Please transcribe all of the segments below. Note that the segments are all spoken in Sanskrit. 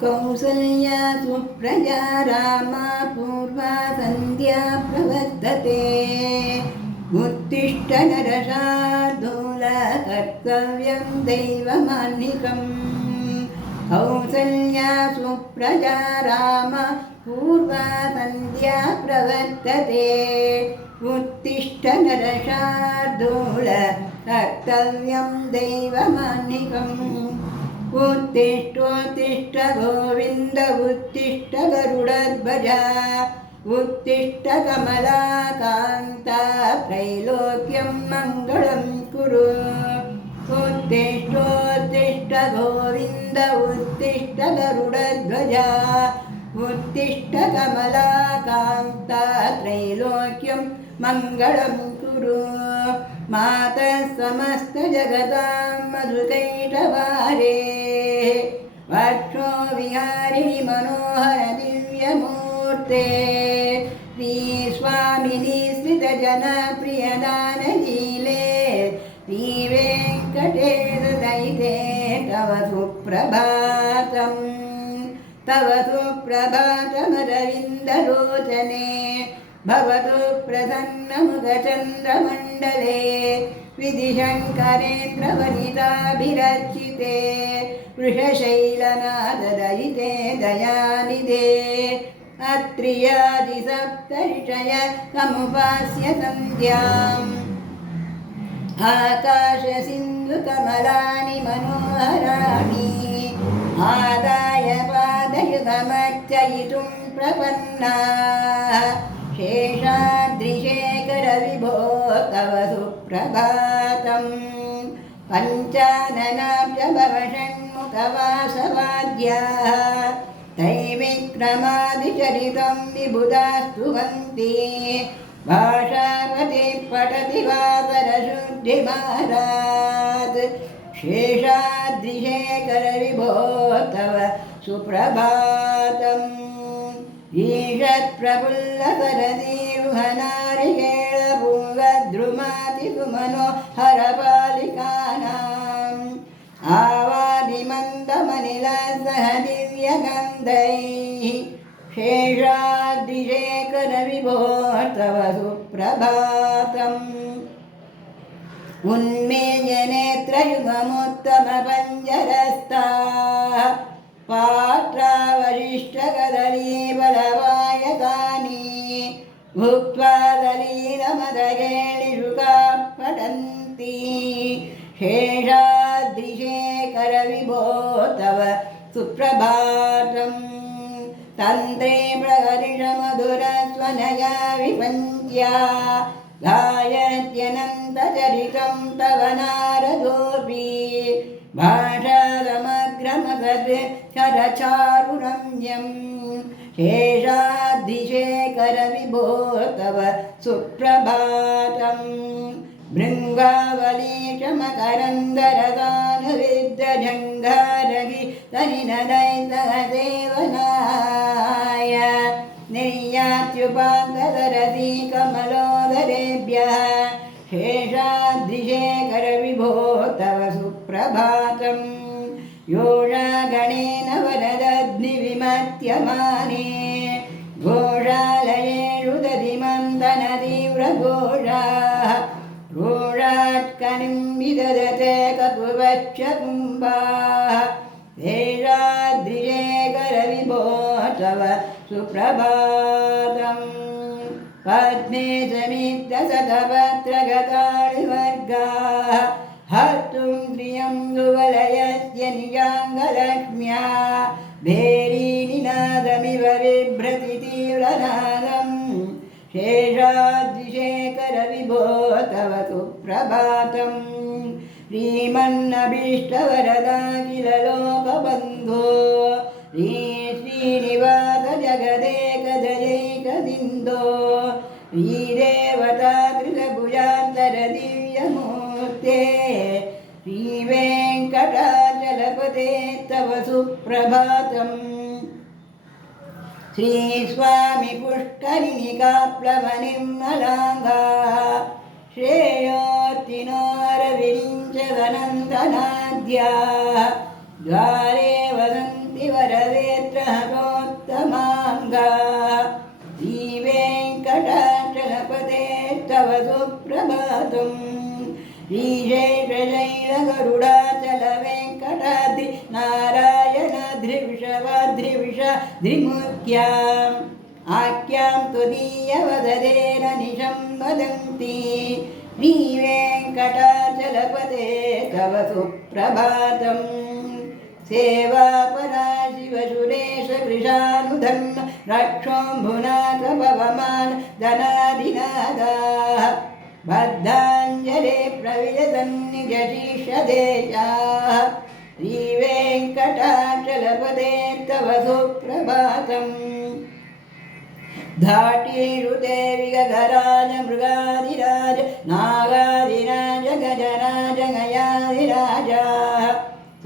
कौसल्या सुप्रजा रामा पूर्वा सन्ध्या प्रवर्तते उत्तिष्ठ नरशार्दूल कर्तव्यं दैवमान्निकम् कौसल्या सुप्रजा रामा पूर्वा सन्ध्या प्रवर्तते उत्तिष्ठ नरशार्दूल कर्तव्यं दैवमान्निकम् उत्तिष्ठोत्तिष्ठ गोविन्द उत्तिष्ठ गरुडध्वजा उत्तिष्ठ कमलाकान्ता त्रैलोक्यं मङ्गलं कुरु उत्तिष्ठोत्तिष्ठ गोविन्द उत्तिष्ठ गरुडध्वजा उत्तिष्ठ कमलाकान्ता त्रैलोक्यं मङ्गलं कुरु मातः समस्तजगतां मधुकैटवारे वक्षो विहारिणि मनोहर दिव्यमूर्ते श्रीस्वामिनि श्रितजनप्रियदानशीले श्रीवेङ्कटेशदयिते तव सुप्रभातम् तव सुप्रभातमरविन्दलोचने भवतु प्रसन्नमुखचन्द्रमण्डले विधिशङ्करेन्द्रवनिताभिरचिते वृषशैलनाददयिते दयानिधे अत्रियादिसप्तऋषय समुपास्य सन्ध्याम् आकाशसिन्धुकमलानि मनोहराणि आदाय पादयुगमर्चयितुं प्रपन्नाः शेषाद्रिशेखर विभो तव सुप्रभातम् पञ्चाननाब्जभवषण्मुखवासवाद्याः तैविक्रमादिचरितं विबुधास्तुवन्ति भाषापति पठति वासरशुद्धिमारात् शेषाद्रिशेखर विभो तव सुप्रभातम् ईषत्प्रफुल्लकरदीर्घनारिकेळपूर्वद्रुमातिसुमनोहरपालिकानाम् आवादिमन्दमनिलसह दिव्यगन्धैः शेषाद्रिशेखर विभो तव सुप्रभातम् उन्मेयनेत्रयुगमुत्तमपञ्जरस्ताः पात्रावशिष्टकदलीबलवायतानि भुक्त्वा दलीलमदगेलिषुकाः पठन्ति शेषाद्रिशेखर विभो तव सुप्रभातम् तन्त्रे प्रहर्षमधुरस्वनया विपञ्च्या गायत्यनन्तचरितं तव नारदोऽपि भाषारमग्रमगत् शरचारुरम्यं शेषाद्रिशेखर विभो तव सुप्रभातम् भृङ्गावलीशमकरन्दरदानुविद्रजङ्घारगि तनिनदैतसेवनाय निर्यात्युपान्तरति कमलोदरेभ्यः शेषाद्रिशेखर विभो तव सुप्रभातम् योषागणेन वरदग्निविमत्यमाने घोषालयेषु दधिमन्दनतीव्रघोषाः घोषात्कनिं विदधते कपुवक्षकुम्भाः शेषाद्रिशेखर विभो तव सुप्रभातम् पद्मे समिद्धशतपत्रगताळिवर्गाः हर्तुं श्रियं सुवलयस्य निजाङ्गलक्ष्म्या भेरीनिनादमिव बिभ्रति तीव्रनादम् शेषाद्रिशेखर विभो तव सुप्रभातम् श्रीमन्नभीष्टवरदाखिल लोकबन्धो श्रीनिवास जगदेकदयैकसिन्धो श्रीदेवताकृतभुजान्तरदिव्यमूर्ते श्रीवेङ्कटाचलपते तव सुप्रभातम् श्रीस्वामी पुष्करिणिकाप्लवनिर्मलाङ्गाः श्रेयोत्तिनोरविरिञ्चदनन्दनाद्याः द्वारे वदन्ति वरदे सुप्रभातम् श्रीशैलगरुडाचलवेङ्कटाद्रि नारायणाद्रिविषवाद्रिविषाद्रिमूर्त्याम् आख्यां त्वदीयवदनेन निशं वदन्ति श्रीवेङ्कटाचलपते तव सुप्रभातम् सेवापरा शिवसुरेश कृशानुधन् रक्षोऽम्भुनाथ पवमान धनादिनादाः बद्धाञ्जले प्रविशन्निजशिष्यदेशाः श्रीवेङ्कटाचलपते तव सुप्रभातम् धाटीरुते विगधराज मृगाधिराज नागाधिराज गजराज गयाधिराजाः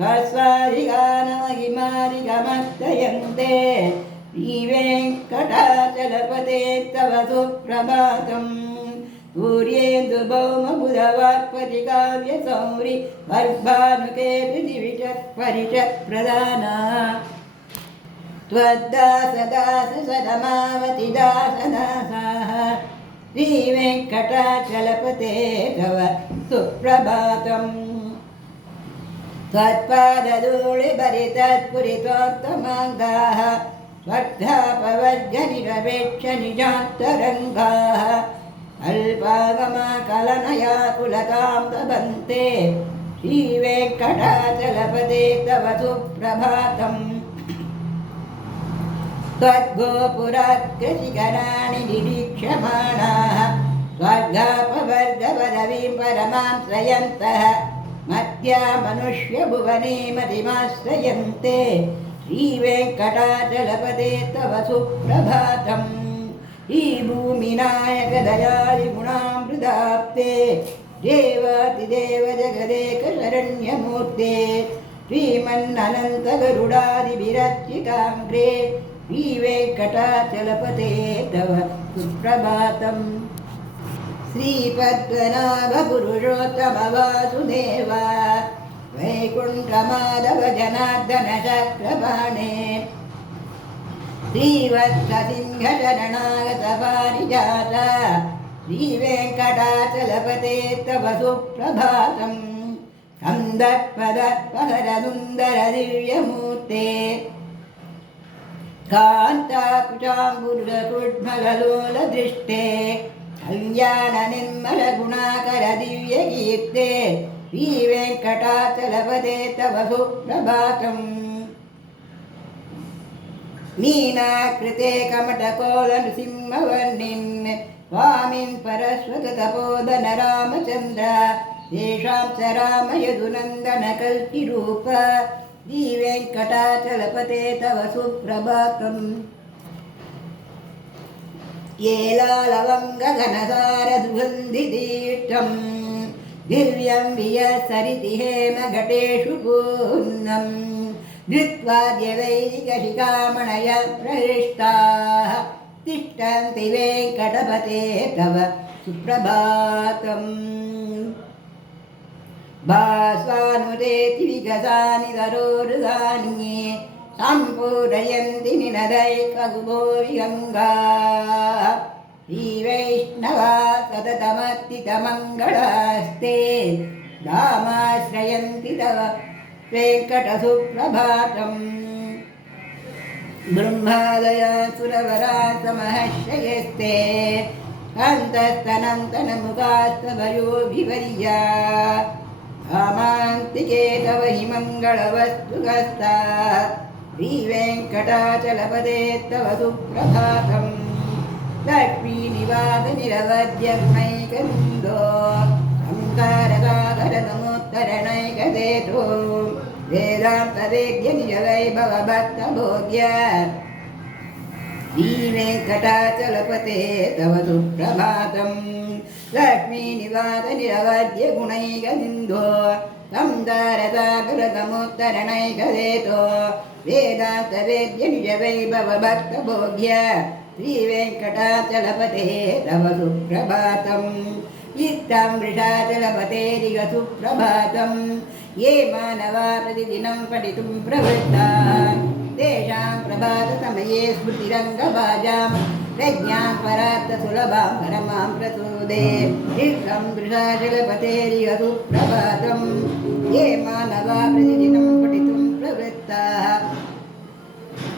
स्वस्वाधिगानमहिमादिगमस्तयन्ते श्रीवेङ्कटाचलपते तव सुप्रभातम् सूर्येन्दुभौमबुधवाक्पतिकाव्यसौरि वर्भानुकेतुदिविषत्परिषत्प्रधाना त्वद्दासदाससदमावति दासदासाः श्रीवेङ्कटाचलपते तव सुप्रभातम् त्वत्पादधूलिभरितत्पुरितोत्तमाङ्गाः स्वर्धापवर्गनिरपेक्षनिजान्तरङ्गाः अल्पागमाकलनया कुलतां दबन्ते श्रीवेङ्कटाचलपते तव सुप्रभातम् त्वद्गोपुराग्रशिखराणि निरीक्ष्यमाणाः स्वर्गापवर्गपदवीं परमां श्रयन्तः मध्या मनुष्यभुवने मतिमाश्रयन्ते श्रीवेङ्कटाचलपते तव सुप्रभातम् श्रीभूमिनायकदयादिगुणामृताप्ते देवातिदेव जगदेकशरण्यमूर्ते श्रीमन्ननन्तगरुडादिभिरर्चिताङ्ग्रे श्रीवेङ्कटाचलपते तव सुप्रभातम् श्रीपद्मनाभपुरुषोत्तमवासुदेव वैकुण्ठमाधव जनार्दन चक्रपाणे श्रीवत्ससिंहशरणागतपारिजात श्रीवेङ्कटाचलपते तव सुप्रभातम् स्कन्दत्पदत्पहरसुन्दरदिव्यमूर्ते कान्ताकुचाम्बुरुडकुड्मललोलदृष्टे कल्याणनिर्मलगुणाकरदिव्यकीर्ते श्रीवेङ्कटाचलपते तव सुप्रभातम् मीनाकृते कमटकोलनृसिंहवर्णिन् स्वामिन् परस्वततपोधन रामचन्द्र येषां च रामयदुनन्दनकल्किरूप श्रीवेङ्कटाचलपते तव सुप्रभातम् येलालवङ्गघनसारसुगन्धितीर्थं दिव्यं वियसरिति हेमघटेषु पूर्णम् धृत्वाद्यवैदिकशिखामणय प्रविष्टाः तिष्ठन्ति वेङ्कटपते तव सुप्रभातम् भास्वानुदेति विगतानि तरोरुगानि सम्पूरयन्ति निनदैकगुभोरिगङ्गाः श्रीवैष्णवा सततमर्तितमङ्गलास्ते धामाश्रयन्ति तव वेङ्कटसुप्रभातम् ब्रह्मादया सुरवरासमहर्षयस्ते अन्तस्तनन्तनमुखास्तभयोभिवर्या कामान्तिके तव हि मङ्गलवस्तुगस्ता श्रीवेङ्कटाचलपते तव सुप्रभातम् लक्ष्मीनिवासनिरवद्यग्नैकनिन्दो संकारसागरसमुत्तरणैकदेतो वेदान्तवेद्यनिजवैभवभक्तभोग्य श्रीवेङ्कटाचलपते तव सुप्रभातम् लक्ष्मीनिवासनिरवद्यगुणैकनिन्दो संसारसागरसमुत्तरणैकदेतो वेदान्तवेद्यनिजवैभवभक्तभोग्य श्रीवेङ्कटाचलपते तव सुप्रभातम् इत्थं वृषाचलपतेरिग सुप्रभातम् ये मानवा प्रतिदिनं पठितुं प्रवृत्ताः तेषां प्रभातसमये स्मृतिरङ्गभाजां प्रज्ञां परार्थसुलभां परमां प्रसूदे दीर्घं दृशाचलपतेरिह सुप्रभातं ये मानवा प्रतिदिनं पठितुं प्रवृत्ताः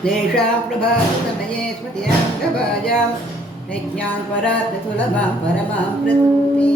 तेषां प्रभातसमये स्मृत्याङ्गभाजां प्रज्ञां परार्थसुलभां परमां प्रसूदे